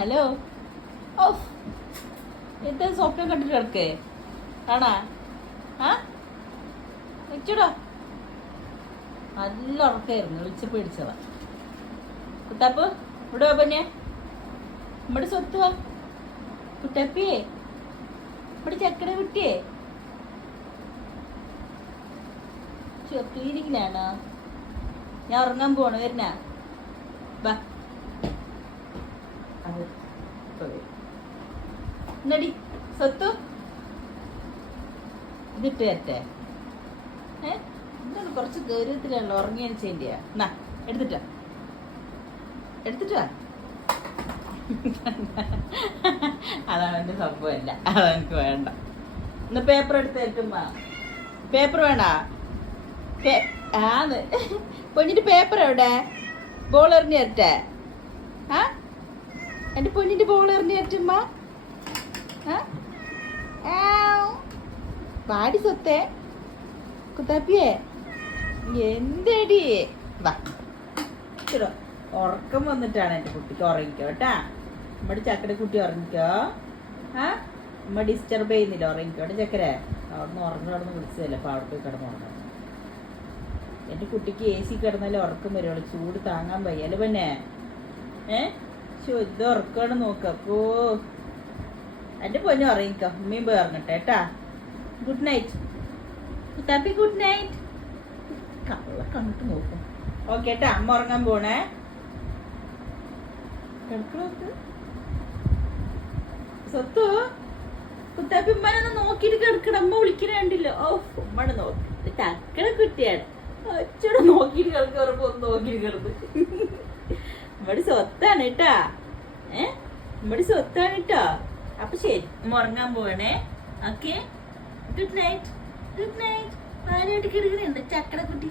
Hello of എന്താ സ്വപ്നം കണ്ടിട്ട് കിടക്കേ. ആണാ? ആ? വെച്ചൂടാ നല്ല ഉറക്കായിരുന്നു. വിളിച്ച് ഇടിച്ചതാ കുട്ടാപ്പ് ഇവിടെ വാ പന്നെ. ഇവിടെ സ്വത്ത് വാ. കുട്ടപ്പിയേ ഇവിടെ ചക്കര കുട്ടിയേ. ക്ലീനിക്കിലാണോ ഞാൻ ഉറങ്ങാൻ പോണു വരുന്ന ബാ. എന്നടി സത്തു? ഇതിട്ട് തരട്ടെ. ഏ? എന്താണ് കുറച്ച് ഗൗരവത്തിലാണല്ലോ ഉറങ്ങിയാണ് ചെയ്യേണ്ടിയ എന്നാ എടുത്തിട്ടാ എടുത്തിട്ടാ അതാണ് എന്റെ സംഭവമല്ല അതെനിക്ക് വേണ്ട. ഇന്ന് പേപ്പർ എടുത്ത് പേപ്പർ വേണ്ട ആന്ന്. പൊന്നിന്റെ പേപ്പർ എവിടെ? ബോൾ എറിഞ്ഞ് തരട്ടെ. ആ? എന്റെ പൊന്നിന്റെ ബോൾ എറിഞ്ഞു തരട്ടുമ്മ ആ? ആവ്. പാടി സ്വത്തേ. കുത്താപ്പിയേ. എന്തടി? വാ. ഉറക്കം വന്നിട്ടാണ് എന്റെ കുട്ടിക്ക് ഉറങ്ങിക്കോ കേട്ടാ? നമ്മുടെ ചക്കര കുട്ടി ഉറങ്ങിക്കോ? ആ? നമ്മ ഡിസ്റ്റർബ് ചെയ്യുന്നില്ല ഉറങ്ങിക്കോ കേട്ടോ ചക്കര? അവിടുന്ന് ഉറങ്ങി നിന്ന് വിളിച്ചതല്ലേ അപ്പൊ അവിടെ പോയി കിടന്ന് ഉറങ്ങാം. എന്റെ കുട്ടിക്ക് എ സി കിടന്നാലേ ഉറക്കം വരുള്ളൂ ചൂട് താങ്ങാൻ വയ്യല്ലോ പിന്നെ ഏ? ശുദ്ധ ഉറക്കാണ് നോക്ക. അപ്പോ എന്റെ പൊന്നു ഉറങ്ങിക്കോ ഉമ്മയും പോയി ഉറങ്ങട്ടെ കേട്ടാ. ഗുഡ് നൈറ്റ് കുത്താപ്പി ഗുഡ് നൈറ്റ് കള്ള കണ്ടിട്ട് നോക്കും. ഓക്കെ കേട്ടാ അമ്മ ഉറങ്ങാൻ പോണേ. കിടക്കണോക്ക് സ്വത്തു കുത്താപ്പി ഉമ്മനൊന്ന് നോക്കിയിട്ട് കിടക്കണം. അമ്മ വിളിക്കണ കണ്ടില്ല. ഓ ഉമ്മടെ നോക്കി. ചക്കട കുട്ടിയാണ്. അച്ഛടെ നോക്കിയിട്ട് കിടക്കുക ഒന്ന് നോക്കിയിട്ട് കിടന്ന് ഇവിടെ സ്വത്താണ് കേട്ടാ ഏ? ഇവിടെ സ്വത്താണ് കേട്ടോ അപ്പൊ ശരി ഉറങ്ങാൻ പോവണേ. Okay. Good night. Good night. ആരോട്ട് കിടക്കണുണ്ട്. ചക്കട കുട്ടി